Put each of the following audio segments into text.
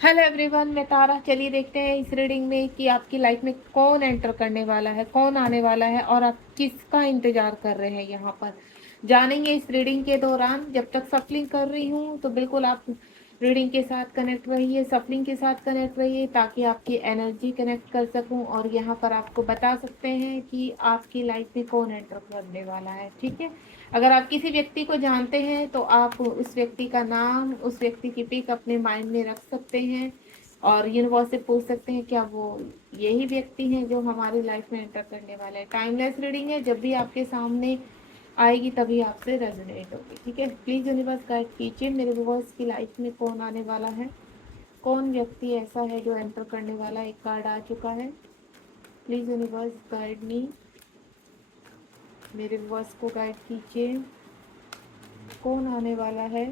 Hello everyone, मैं तारा। चलिए देखते हैं इस रीडिंग में कि आपकी लाइफ में कौन एंटर करने वाला है, कौन आने वाला है और आप किसका इंतजार कर रहे हैं। यहाँ पर जानेंगे इस रीडिंग के दौरान। जब तक सफलिंग कर रही हूँ तो बिल्कुल आप रीडिंग के साथ कनेक्ट रहिए, सफलिंग के साथ कनेक्ट रहिए, ताकि आपकी एनर्जी कनेक्ट कर सकूँ और यहाँ पर आपको बता सकते हैं कि आपकी लाइफ में कौन एंटर करने वाला है। ठीक है। अगर आप किसी व्यक्ति को जानते हैं तो आप उस व्यक्ति का नाम, उस व्यक्ति की पिक अपने माइंड में रख सकते हैं और यूनिवर्स से पूछ सकते हैं क्या वो यही व्यक्ति है जो हमारी लाइफ में एंटर करने वाला है। टाइमलेस रीडिंग है, जब भी आपके सामने आएगी तभी आपसे रेजोनेट होगी। ठीक है। प्लीज़ यूनिवर्स गाइड कीजिए मेरे व्यूअर्स की लाइफ में कौन आने वाला है, कौन व्यक्ति ऐसा है जो एंटर करने वाला है। एक कार्ड आ चुका है। प्लीज़ यूनिवर्स गाइड मी, मेरे व्यूअर्स को गाइड कीजिए कौन आने वाला है।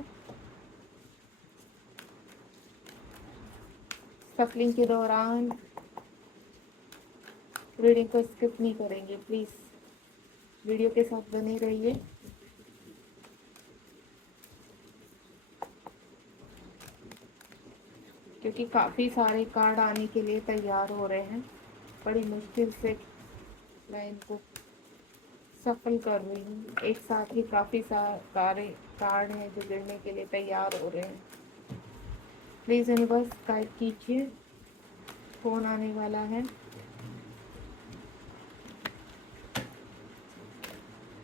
सफलिंग के दौरान रीडिंग को स्किप नहीं करेंगे, प्लीज़ वीडियो के साथ बने रहिए। क्योंकि काफ़ी सारे कार्ड आने के लिए तैयार हो रहे हैं। बड़ी मुश्किल से मैं इनको सफल कर रही हूँ। एक साथ ही काफ़ी सारे कार्ड हैं जो गिरने के लिए तैयार हो रहे हैं। प्लीज़ यूनिवर्स गाइड कीजिए कौन आने वाला है।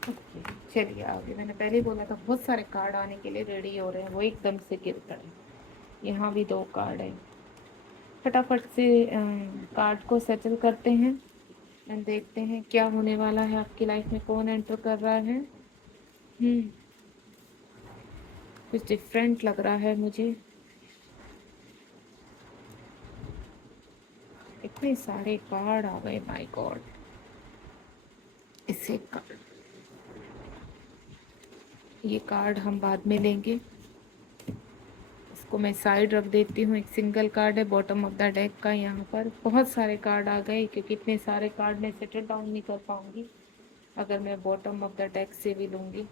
ओके, चलिए आगे। मैंने पहले ही बोला था बहुत सारे कार्ड आने के लिए रेडी हो रहे हैं, वो एकदम से गिर पड़े। यहाँ भी 2 कार्ड हैं। फटाफट से कार्ड को सेटल करते हैं एंड देखते हैं क्या होने वाला है। आपकी लाइफ में कौन एंटर कर रहा है। कुछ डिफरेंट लग रहा है मुझे। इतने सारे कार्ड आ गए, माय गॉड। इससे कार्ड, ये कार्ड हम बाद में लेंगे। इसको मैं साइड रख देती हूँ। एक सिंगल कार्ड है बॉटम ऑफ द डेक का। यहाँ पर बहुत सारे कार्ड आ गए, क्योंकि इतने सारे कार्ड मैं सेटल डाउन नहीं कर पाऊंगी अगर मैं बॉटम ऑफ द डेक से भी लूँगी।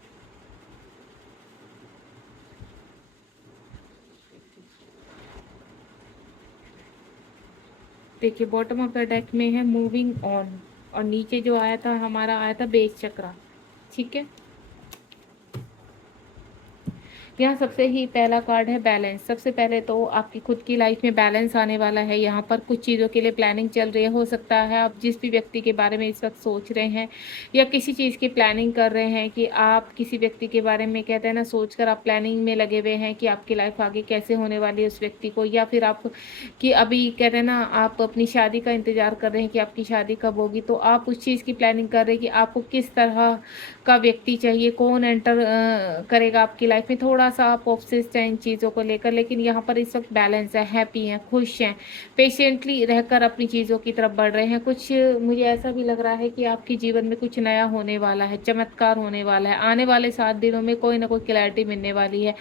देखिए, बॉटम ऑफ द डेक में है मूविंग ऑन, और नीचे जो आया था हमारा आया था बेस चक्रा। ठीक है। यहाँ सबसे ही पहला कार्ड है बैलेंस। सबसे पहले तो आपकी खुद की लाइफ में बैलेंस आने वाला है। यहाँ पर कुछ चीज़ों के लिए प्लानिंग चल रही है। हो सकता है आप जिस भी व्यक्ति के बारे में इस वक्त सोच रहे हैं या किसी चीज़ की प्लानिंग कर रहे हैं, कि आप किसी व्यक्ति के बारे में कहते हैं ना, सोचकर आप प्लानिंग में लगे हुए हैं कि आपकी लाइफ आगे कैसे होने वाली है उस व्यक्ति को, या फिर आप कि अभी कहते हैं ना आप अपनी शादी का इंतज़ार कर रहे हैं कि आपकी शादी कब होगी। तो आप उस चीज़ की प्लानिंग कर रहे हैं कि आपको किस तरह का व्यक्ति चाहिए, कौन एंटर करेगा आपकी लाइफ में। थोड़ा सा आप ऑब्सेस्ड हैं इन चीज़ों को लेकर, लेकिन यहाँ पर इस वक्त बैलेंस है, हैप्पी हैं, खुश हैं, पेशेंटली रहकर अपनी चीज़ों की तरफ बढ़ रहे हैं। कुछ मुझे ऐसा भी लग रहा है कि आपके जीवन में कुछ नया होने वाला है, चमत्कार होने वाला है। आने वाले 7 दिनों में कोई ना कोई क्लैरिटी मिलने वाली है।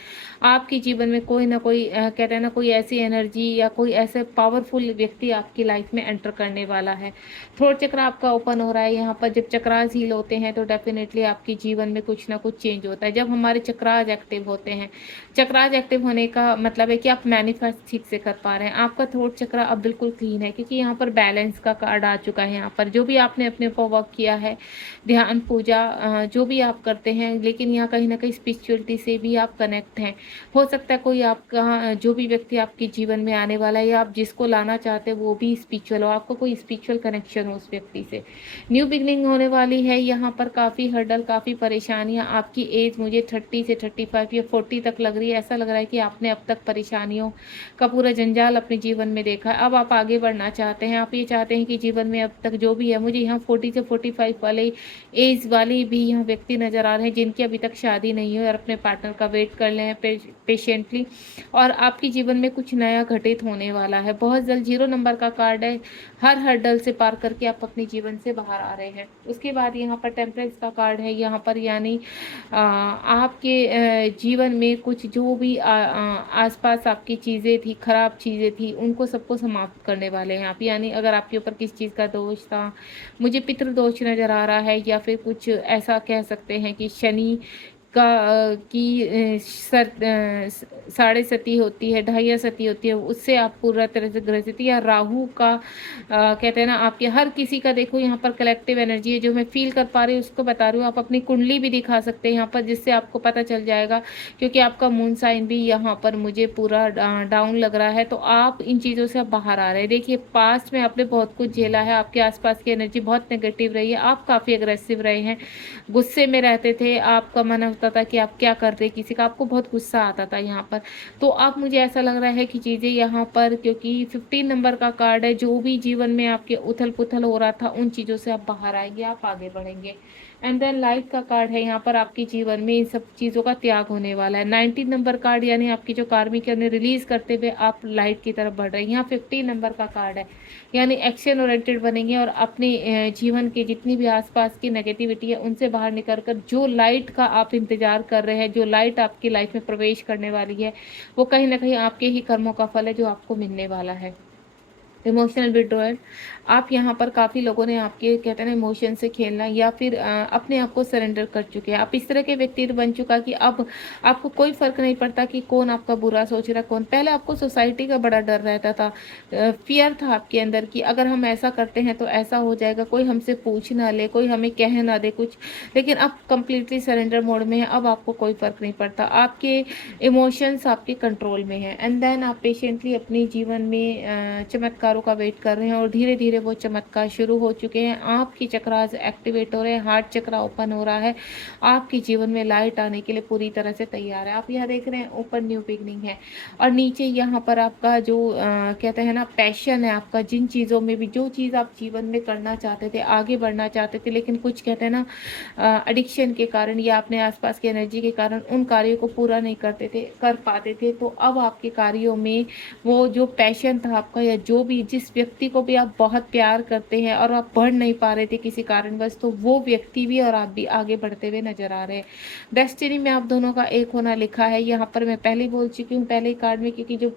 आपके जीवन में कोई ना कोई कहते हैं ना, कोई ऐसी एनर्जी या कोई ऐसे पावरफुल व्यक्ति आपकी लाइफ में एंटर करने वाला है। थ्रोट चक्र आपका ओपन हो रहा है। यहाँ पर जब चक्रास हील होते हैं तो डेफिनेटली आपके जीवन में कुछ ना कुछ चेंज होता है। जब हमारे चक्रास एक्टिव होते हैं, चक्रास एक्टिव होने का मतलब है कि आप मैनिफेस्ट ठीक से कर पा रहे हैं। आपका थ्रोट चक्र अब बिल्कुल क्लीन है, क्योंकि यहाँ पर बैलेंस का कार्ड आ चुका है। यहाँ पर जो भी आपने अपने ऊपर वर्क किया है, ध्यान पूजा जो भी आप करते हैं, लेकिन यहाँ कहीं ना कहीं स्पिरिचुअलिटी से भी आप कनेक्ट हैं। हो सकता है कोई आपका जो भी व्यक्ति आपके जीवन में आने वाला है या आप जिसको लाना चाहते हैं वो भी स्पिरिचुअल हो, आपको कोई स्पिरिचुअल कनेक्शन हो उस व्यक्ति से। न्यू बिगनिंग होने वाली है। यहाँ पर काफ़ी हर्डल, काफ़ी परेशानियाँ। आपकी एज मुझे 30 से 35 या 40 तक लग रही है। ऐसा लग रहा है कि आपने अब तक परेशानियों का पूरा जंजाल अपने जीवन में देखा है। अब आप आगे बढ़ना चाहते हैं। आप ये चाहते हैं कि जीवन में अब तक जो भी है, मुझे यहाँ 40 से 45 वाले एज वाले भी यहाँ व्यक्ति नज़र आ रहे हैं जिनकी अभी तक शादी नहीं हुई और अपने पार्टनर का वेट कर रहे हैं पेशेंटली। और आपके जीवन में कुछ नया घटित होने वाला है बहुत जल्द। 0 नंबर का कार्ड है। हर हर्डल से पार करके आप अपने जीवन से बाहर आ रहे हैं। उसके बाद यहाँ पर टेम्परेंस का कार्ड है। यहाँ पर यानी आपके जीवन में कुछ जो भी आसपास आपकी चीज़ें थी, खराब चीज़ें थी, उनको सबको समाप्त करने वाले हैं आप। यानी अगर आपके ऊपर किस चीज़ का दोष था, मुझे पितृदोष नज़र आ रहा है, या फिर कुछ ऐसा कह सकते हैं कि शनि की साढ़े सती होती है, ढाइया सती होती है, उससे आप पूरा तरह से ग्रसित, या राहु का कहते हैं ना, आपके हर किसी का देखो यहाँ पर कलेक्टिव एनर्जी है, जो मैं फील कर पा रही हूँ उसको बता रही हूँ। आप अपनी कुंडली भी दिखा सकते हैं यहाँ पर, जिससे आपको पता चल जाएगा, क्योंकि आपका मून साइन भी यहाँ पर मुझे पूरा डाउन लग रहा है। तो आप इन चीज़ों से अब बाहर आ रहे हैं। देखिए, पास्ट में आपने बहुत कुछ झेला है, आपके आसपास की एनर्जी बहुत नेगेटिव रही है, आप काफ़ी अग्रेसिव रहे हैं, गुस्से में रहते थे, आपका मन होता था कि आप क्या कर रहे, किसी का, आपको बहुत गुस्सा आता था यहाँ पर। तो अब मुझे ऐसा लग रहा है कि चीज़ें यहाँ पर, क्योंकि 15 नंबर का कार्ड है, जो भी जीवन में आपके उथल पुथल हो रहा था, उन चीज़ों से आप बाहर आएंगे, आप आगे बढ़ेंगे। एंड देन लाइट का कार्ड है यहाँ पर, आपके जीवन में इन सब चीज़ों का त्याग होने वाला है। 19 नंबर कार्ड, यानी आपकी जो कार्मिक है उन्हें रिलीज करते हुए आप लाइट की तरफ बढ़ रहे हैं। यहाँ 15 नंबर का कार्ड है, यानी एक्शन ओरिएंटेड बनेंगे, और अपने जीवन की जितनी भी आसपास की नेगेटिविटी है उनसे बाहर निकल कर जो लाइट का आप इंतजार कर रहे हैं, जो लाइट आपकी लाइफ में प्रवेश करने वाली है, वो कहीं ना कहीं आपके ही कर्मों का फल है जो आपको मिलने वाला है। इमोशनल विड्रॉयल, आप यहाँ पर काफ़ी लोगों ने आपके कहते हैं ना इमोशन से खेलना, या फिर अपने आप को सरेंडर कर चुके हैं। आप इस तरह के व्यक्ति बन चुका कि अब आपको कोई फर्क नहीं पड़ता कि कौन आपका बुरा सोच रहा है, कौन। पहले आपको सोसाइटी का बड़ा डर रहता था, फियर था आपके अंदर कि अगर हम ऐसा करते हैं तो ऐसा हो जाएगा, कोई हमसे पूछ ना ले, कोई हमें कह ना दे कुछ। लेकिन अब कंप्लीटली सरेंडर मोड में है, अब आपको कोई फर्क नहीं पड़ता, आपके इमोशंस आपके कंट्रोल में है। एंड देन आप पेशेंटली अपने जीवन में चमत्कारों का वेट कर रहे हैं, और धीरे धीरे वो चमत्कार शुरू हो चुके हैं। आपकी चक्रास एक्टिवेट हो रहे हैं, हार्ट चक्रा ओपन हो रहा है, आपके जीवन में लाइट आने के लिए पूरी तरह से तैयार है। आप यहाँ देख रहे हैं ऊपर न्यू बिगनिंग है, और नीचे यहाँ पर आपका जो कहते हैं ना पैशन है आपका, जिन चीज़ों में भी, जो चीज़ आप जीवन में करना चाहते थे, आगे बढ़ना चाहते थे, लेकिन कुछ कहते हैं ना एडिक्शन के कारण या अपने आसपास की एनर्जी के कारण उन कार्यों को पूरा नहीं कर पाते थे। तो अब आपके कार्यों में वो जो पैशन था आपका, या जो भी, जिस व्यक्ति को भी आप बहुत प्यार करते हैं और आप बढ़ नहीं पा रहे थे किसी कारणवश, तो वो व्यक्ति भी और आप भी आगे बढ़ते हुए नजर आ रहे हैं। डेस्टिनी में आप दोनों का एक होना लिखा है यहाँ पर। मैं पहले बोल चुकी हूँ पहले कार्ड में, क्योंकि जो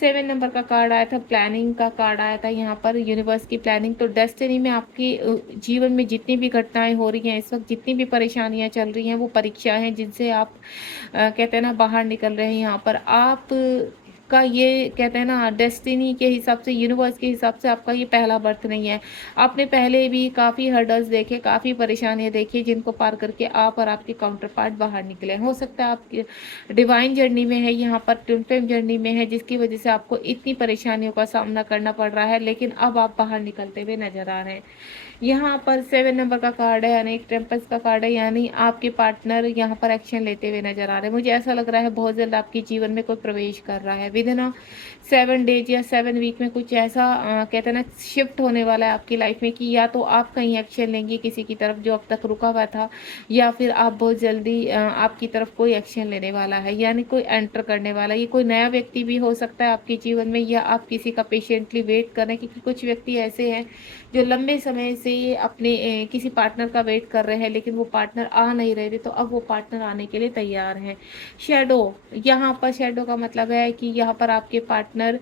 7 नंबर का कार्ड आया था, प्लानिंग का कार्ड आया था यहाँ पर, यूनिवर्स की प्लानिंग। तो डेस्टिनी में आपकी जीवन में जितनी भी घटनाएं हो रही हैं इस वक्त, जितनी भी परेशानियां चल रही हैं, वो परीक्षा हैं जिनसे आप कहते हैं ना बाहर निकल रहे हैं। यहाँ पर आप का ये कहते हैं ना डेस्टिनी के हिसाब से, यूनिवर्स के हिसाब से आपका ये पहला बर्थ नहीं है। आपने पहले भी काफ़ी हर्डल्स देखे, काफ़ी परेशानियां देखी, जिनको पार करके आप और आपके काउंटर पार्ट बाहर निकले। हो सकता है आप डिवाइन जर्नी में है, यहाँ पर ट्विन फ्लेम जर्नी में है, जिसकी वजह से आपको इतनी परेशानियों का सामना करना पड़ रहा है, लेकिन अब आप बाहर निकलते हुए नजर आ रहे हैं। यहाँ पर 7 नंबर का कार्ड है, यानी एक टेम्पल्स का कार्ड है, यानी आपके पार्टनर यहाँ पर एक्शन लेते हुए नजर आ रहे हैं। मुझे ऐसा लग रहा है बहुत जल्द आपके जीवन में कोई प्रवेश कर रहा है। विद इन 7 डेज या 7 वीक में कुछ ऐसा कहते हैं ना शिफ्ट होने वाला है आपकी लाइफ में, कि या तो आप कहीं एक्शन लेंगे किसी की तरफ जो अब तक रुका हुआ था, या फिर आप बहुत जल्दी आपकी तरफ कोई एक्शन लेने वाला है, यानी कोई एंटर करने वाला है। ये कोई नया व्यक्ति भी हो सकता है आपके जीवन में, या आप किसी का पेशेंटली वेट करें, क्योंकि कुछ व्यक्ति ऐसे हैं जो लंबे समय से अपने किसी पार्टनर का वेट कर रहे हैं, लेकिन वो पार्टनर आ नहीं रहे थे, तो अब वो पार्टनर आने के लिए तैयार हैं। शेडो, यहाँ पर शेडो का मतलब है कि यहाँ पर आपके पार्टनर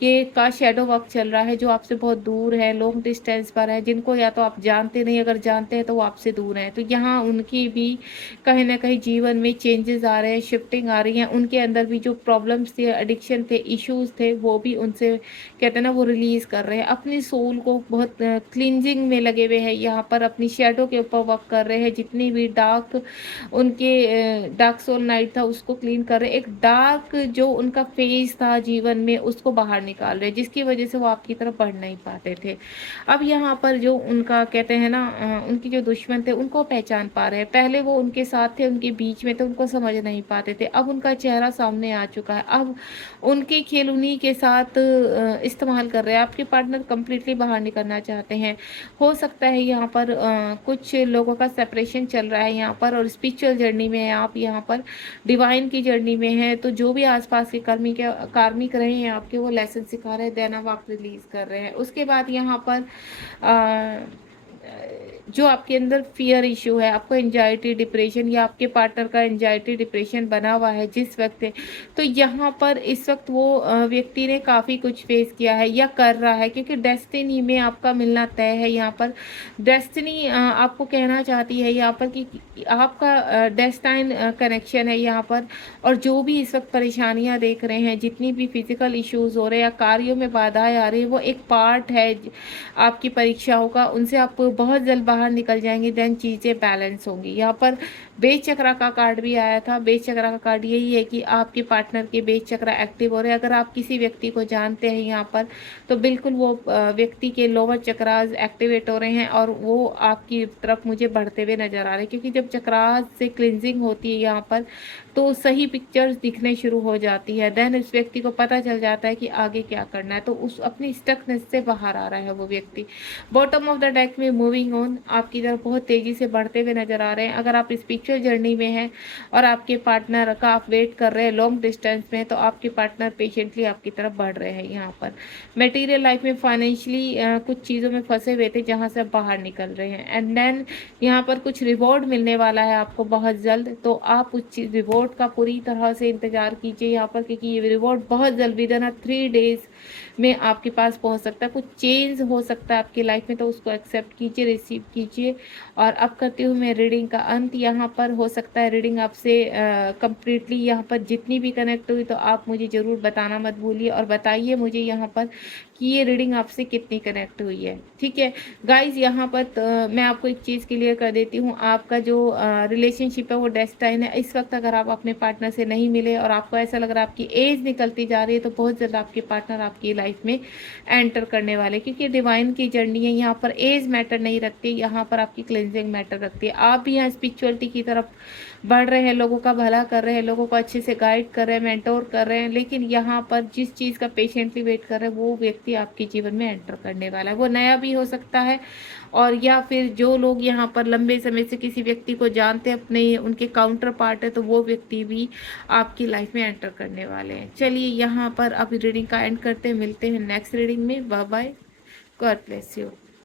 के का शेडो वर्क चल रहा है, जो आपसे बहुत दूर है, लॉन्ग डिस्टेंस पर है, जिनको या तो आप जानते नहीं, अगर जानते हैं तो वो आपसे दूर हैं। तो यहाँ उनकी भी कहीं ना कहीं जीवन में चेंजेस आ रहे हैं, शिफ्टिंग आ रही है। उनके अंदर भी जो प्रॉब्लम्स थे, एडिक्शन थे, इश्यूज थे, वो भी उनसे कहते हैं ना वो रिलीज कर रहे हैं। अपनी सोल को बहुत क्लींजिंग में लगे हुए हैं, यहाँ पर अपनी शेडो के ऊपर वर्क कर रहे हैं। जितनी भी डार्क उनके डार्क सोल नाइट था उसको क्लीन कर रहे हैं। एक डार्क जो उनका फेज था जीवन में उसको बाहर निकाल रहे हैं, जिसकी वजह से वो आपकी तरफ बढ़ नहीं पाते थे। अब यहाँ पर जो उनका कहते हैं ना उनकी जो दुश्मन थे उनको पहचान पा रहे हैं। पहले वो उनके साथ थे, उनके बीच में थे, उनको समझ नहीं पाते थे। अब उनका चेहरा सामने आ चुका है, अब उनके खेल उन्हीं के साथ इस्तेमाल कर रहे हैं। आपके पार्टनर कंप्लीटली बाहर निकलना चाहते हैं। हो सकता है यहाँ पर कुछ लोगों का सेपरेशन चल रहा है यहाँ पर, और स्पिरिचुअल जर्नी में है आप, यहाँ पर डिवाइन की जर्नी में है। तो जो भी आसपास के कार्मिक रहे हैं आपके, वो लेसन सिखा रहे हैं, देन अब आप रिलीज कर रहे हैं। उसके बाद यहाँ पर जो आपके अंदर फ़ियर इश्यू है, आपको एंग्ज़ायटी, डिप्रेशन या आपके पार्टनर का एंग्ज़ायटी, डिप्रेशन बना हुआ है जिस वक़्त है, तो यहाँ पर इस वक़्त वो व्यक्ति ने काफ़ी कुछ फ़ेस किया है या कर रहा है, क्योंकि डेस्टिनी में आपका मिलना तय है यहाँ पर। डेस्टिनी आपको कहना चाहती है यहाँ पर कि आपका डेस्टाइन कनेक्शन है यहाँ पर। और जो भी इस वक़्त परेशानियाँ देख रहे हैं, जितनी भी फ़िज़िकल इश्यूज़ हो रहे हैं या कार्यों में बाधाएँ आ रही हैं, वो एक पार्ट है आपकी परीक्षाओं का, उनसे आप बहुत जल्द बाहर निकल जाएँगे, देन चीज़ें बैलेंस होंगी। यहाँ पर बेज चक्रा का कार्ड भी आया था। बेज चक्रा का कार्ड यही है कि आपके पार्टनर के बेज चक्रा एक्टिव हो रहे हैं। अगर आप किसी व्यक्ति को जानते हैं यहाँ पर, तो बिल्कुल वो व्यक्ति के लोअर चक्रास एक्टिवेट हो रहे हैं और वो आपकी तरफ मुझे बढ़ते हुए नज़र आ रहे हैं, क्योंकि जब चक्रास से क्लींजिंग होती है यहाँ पर, तो सही पिक्चर्स दिखने शुरू हो जाती है। देन उस व्यक्ति को पता चल जाता है कि आगे क्या करना है, तो उस अपनी स्टकनेस से बाहर आ रहा है वो व्यक्ति। बॉटम ऑफ द डेक में मूविंग ऑन आपकी तरफ बहुत तेज़ी से बढ़ते हुए नज़र आ रहे हैं। अगर आप स्पिरिचुअल जर्नी में हैं और आपके पार्टनर का आप वेट कर रहे हैं लॉन्ग डिस्टेंस में, तो आपके पार्टनर पेशेंटली आपकी तरफ बढ़ रहे हैं यहाँ पर। मटेरियल लाइफ में फाइनेंशियली कुछ चीज़ों में फंसे हुए थे, जहाँ से आप बाहर निकल रहे हैं। एंड देन यहाँ पर कुछ रिवॉर्ड मिलने वाला है आपको बहुत जल्द, तो आप उस चीज़ रिवॉर्ड का पूरी तरह से इंतज़ार कीजिए यहाँ पर, क्योंकि ये रिवॉर्ड बहुत जल्द विदिन 3 डेज़ में आपके पास पहुंच सकता है। कुछ चेंज हो सकता है आपकी लाइफ में, तो उसको एक्सेप्ट कीजिए, रिसीव कीजिए। और अब करती हूँ मैं रीडिंग का अंत। यहाँ पर हो सकता है रीडिंग आपसे कंप्लीटली यहाँ पर जितनी भी कनेक्ट हुई, तो आप मुझे ज़रूर बताना मत भूलिए और बताइए मुझे यहाँ पर कि ये रीडिंग आपसे कितनी कनेक्ट हुई है। ठीक है गाइज, यहाँ पर मैं आपको एक चीज़ क्लियर कर देती हूँ। आपका जो रिलेशनशिप है वो डेस्टाइन है। इस वक्त अगर आप अपने पार्टनर से नहीं मिले और आपको ऐसा लग रहा है आपकी एज निकलती जा रही है, तो बहुत जल्द आपके पार्टनर आपकी लाइफ में एंटर करने वाले, क्योंकि डिवाइन की जर्नी है। यहाँ पर एज मैटर नहीं रखती, यहाँ पर आपकी क्लेंजिंग मैटर रखती है। आप भी यहाँ स्पिरिचुअलिटी की तरफ बढ़ रहे हैं, लोगों का भला कर रहे हैं, लोगों को अच्छे से गाइड कर रहे हैं, मेंटोर कर रहे हैं, लेकिन यहाँ पर जिस चीज़ का पेशेंटली वेट कर रहे हैं, वो व्यक्ति आपके जीवन में एंटर करने वाला है। वो नया भी हो सकता है, और या फिर जो लोग यहाँ पर लंबे समय से किसी व्यक्ति को जानते हैं, अपने उनके काउंटर पार्ट है, तो वो व्यक्ति भी आपकी लाइफ में एंटर करने वाले हैं। चलिए यहाँ पर अभी रीडिंग का एंड करते हैं, मिलते हैं नेक्स्ट रीडिंग में। Bye bye, God bless you.